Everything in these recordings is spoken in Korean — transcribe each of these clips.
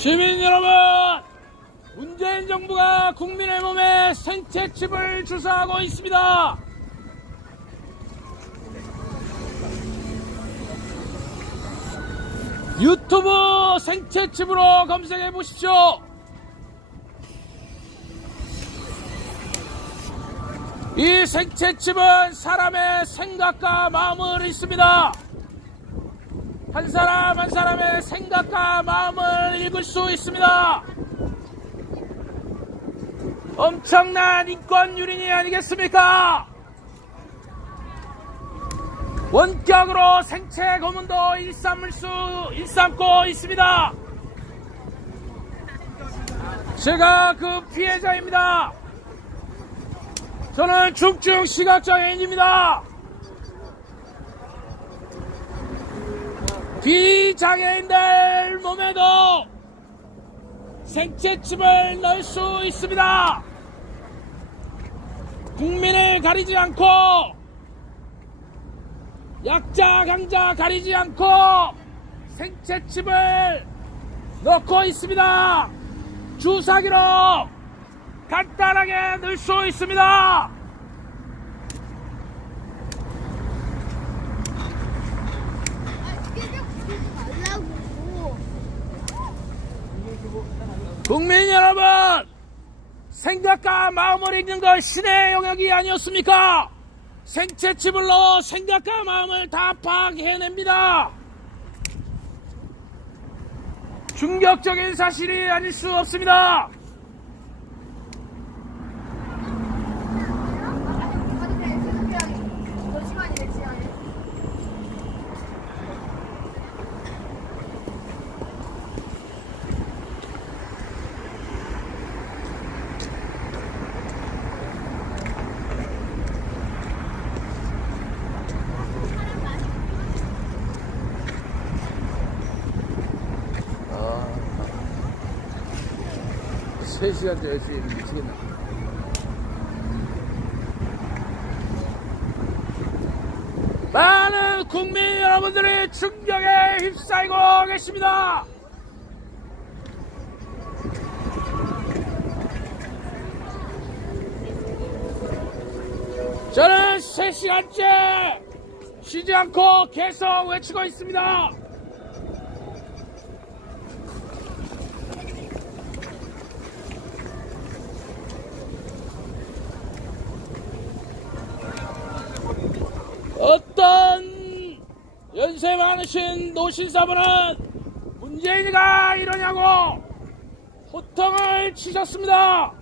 시민 여러분, 문재인 정부가 국민의 몸에 생체칩을 주사하고 있습니다. 유튜브 생체칩으로 검색해 보십시오. 이 생체칩은 사람의 생각과 마음을 읽습니다. 한 사람 한 사람의 생각과 마음을 읽을 수 있습니다. 엄청난 인권 유린이 아니겠습니까? 원격으로 생체 검문도 일삼을 수 일삼고 있습니다. 제가 그 피해자입니다. 저는 중증 시각장애인입니다. 비장애인들 몸에도 생체칩을 넣을 수 있습니다. 국민을 가리지 않고 약자 강자 가리지 않고 생체칩을 넣고 있습니다. 주사기로 간단하게 넣을 수 있습니다. 말라고. 국민 여러분, 생각과 마음을 읽는 것 신의 영역이 아니었습니까? 생체칩을 넣어 생각과 마음을 다 파악해냅니다. 충격적인 사실이 아닐 수 없습니다. 세 시간째 열심히 미치겠네. 많은 국민 여러분들이 충격에 휩싸이고 계십니다. 저는 3시간째 쉬지 않고 계속 외치고 있습니다. 어떤 많으신 노신사분은 문재인이가 이러냐고 호통을 치셨습니다.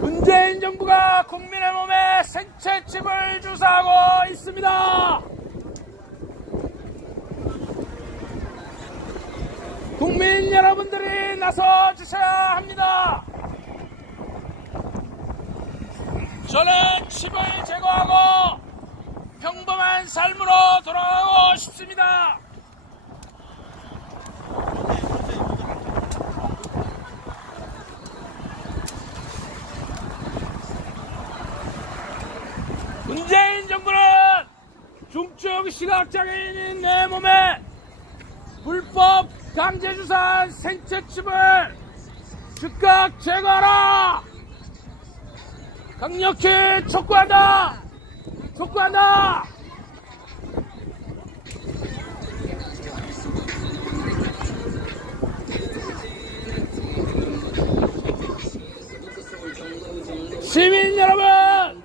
문재인 정부가 국민의 몸에 생체칩을 주사하고 있습니다. 국민 여러분들이 나서 주셔야 합니다. 저는 칩을 제거하고 평범한 삶으로 돌아가고 싶습니다. 문재인 정부는 중증 시각장애인인 내 몸에 불법 강제주사한 생체칩을 즉각 제거하라! 강력히 촉구한다! 촉구한다! 시민 여러분!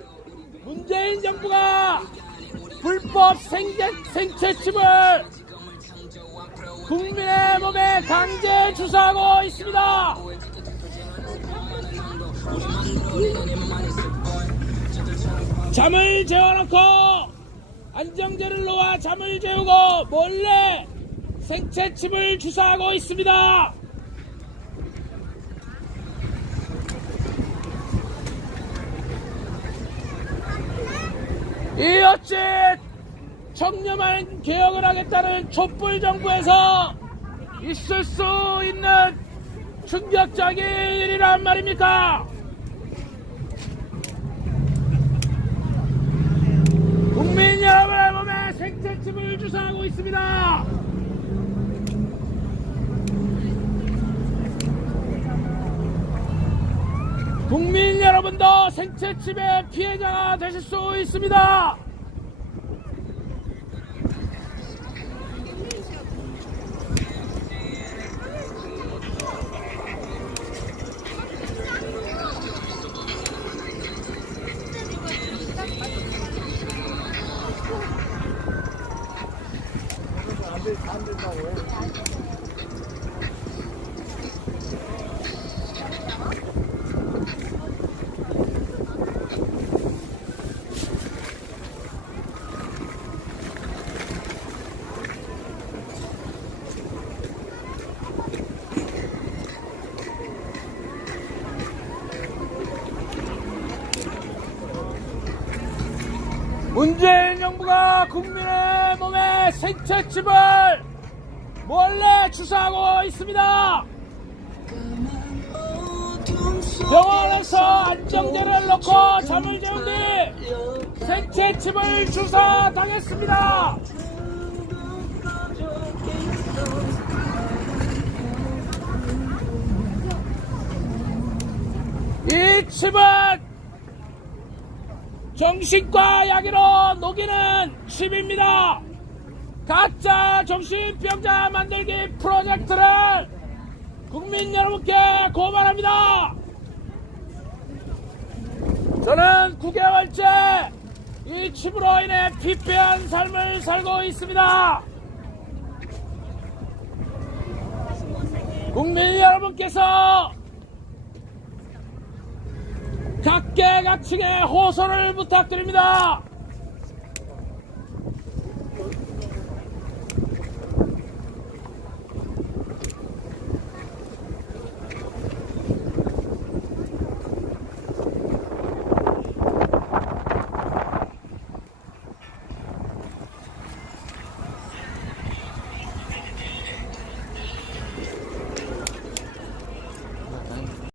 문재인 정부가 불법 생체, 생체칩을 국민의 강제 주사하고 있습니다. 잠을 재워놓고 안정제를 놓아 잠을 재우고 몰래 생체칩을 주사하고 있습니다. 이 어찌 청렴한 개혁을 하겠다는 촛불 정부에서 있을 수 있는 충격적인 일이란 말입니까? 국민 여러분의 몸에 생체침을 주사하고 있습니다. 국민 여러분도 생체침의 피해자가 되실 수 있습니다. 문재인 정부가 국민의 몸에 생체칩을 몰래 주사하고 있습니다. 병원에서 안정제를 넣고 잠을 재운 뒤 생체칩을 주사당했습니다. 이 칩은 정신과 약으로 녹이는 칩입니다. 가짜 정신병자 만들기 프로젝트를 국민 여러분께 고발합니다. 저는 9개월째 이 칩으로 인해 피폐한 삶을 살고 있습니다. 국민 여러분께서 각계각층의 호소를 부탁드립니다.